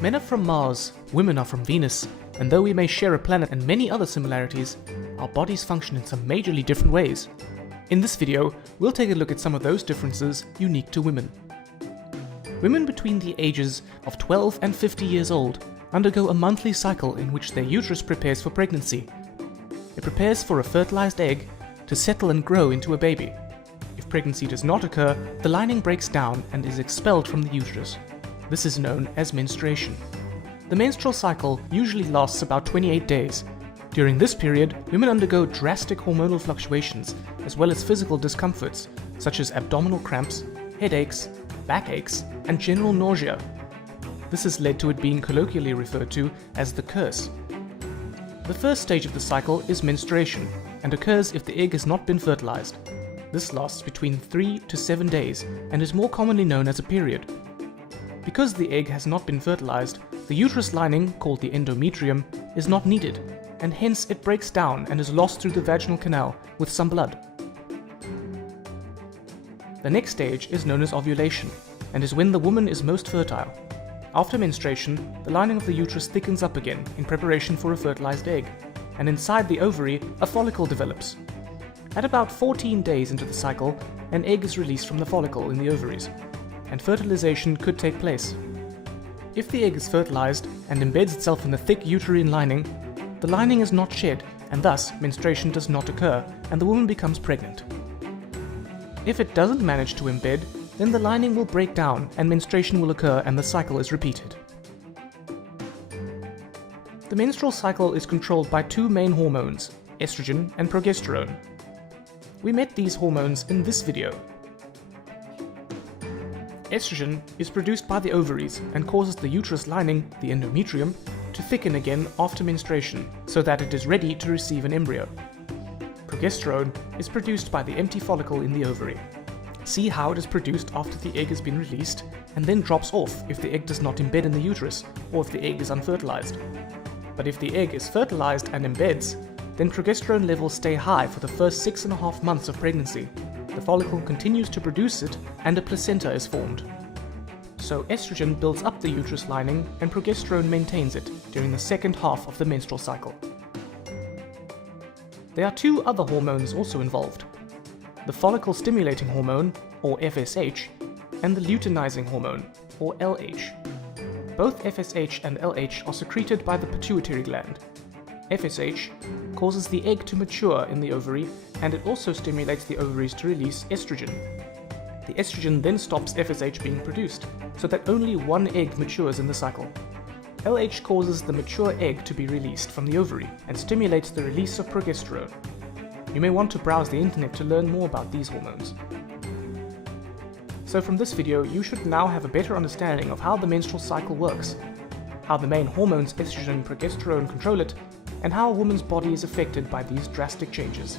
Men are from Mars, women are from Venus, and though we may share a planet and many other similarities, our bodies function in some majorly different ways. In this video, we'll take a look at some of those differences unique to women. Women between the ages of 12 and 50 years old undergo a monthly cycle in which their uterus prepares for pregnancy. It prepares for a fertilized egg to settle and grow into a baby. If pregnancy does not occur, the lining breaks down and is expelled from the uterus. This is known as menstruation. The menstrual cycle usually lasts about 28 days. During this period, women undergo drastic hormonal fluctuations as well as physical discomforts such as abdominal cramps, headaches, backaches, and general nausea. This has led to it being colloquially referred to as the curse. The first stage of the cycle is menstruation and occurs if the egg has not been fertilized. This lasts between 3 to 7 days and is more commonly known as a period. Because the egg has not been fertilized, the uterus lining, called the endometrium, is not needed, and hence it breaks down and is lost through the vaginal canal with some blood. The next stage is known as ovulation, and is when the woman is most fertile. After menstruation, the lining of the uterus thickens up again in preparation for a fertilized egg, and inside the ovary, a follicle develops. At about 14 days into the cycle, an egg is released from the follicle in the ovaries, and fertilization could take place. If the egg is fertilized and embeds itself in the thick uterine lining, the lining is not shed, and thus menstruation does not occur, and the woman becomes pregnant. If it doesn't manage to embed, then the lining will break down and menstruation will occur and the cycle is repeated. The menstrual cycle is controlled by two main hormones, estrogen and progesterone. We met these hormones in this video. Estrogen is produced by the ovaries and causes the uterus lining, the endometrium, to thicken again after menstruation so that it is ready to receive an embryo. Progesterone is produced by the empty follicle in the ovary. See how it is produced after the egg has been released and then drops off if the egg does not embed in the uterus or if the egg is unfertilized. But if the egg is fertilized and embeds, then progesterone levels stay high for the first 6.5 months of pregnancy. The follicle continues to produce it and a placenta is formed. So estrogen builds up the uterus lining and progesterone maintains it during the second half of the menstrual cycle. There are two other hormones also involved: the follicle stimulating hormone, or FSH, and the luteinizing hormone, or LH. Both FSH and LH are secreted by the pituitary gland. FSH causes the egg to mature in the ovary, and it also stimulates the ovaries to release estrogen. The estrogen then stops FSH being produced, so that only one egg matures in the cycle. LH causes the mature egg to be released from the ovary and stimulates the release of progesterone. You may want to browse the internet to learn more about these hormones. So from this video, you should now have a better understanding of how the menstrual cycle works, how the main hormones estrogen and progesterone control it, and how a woman's body is affected by these drastic changes.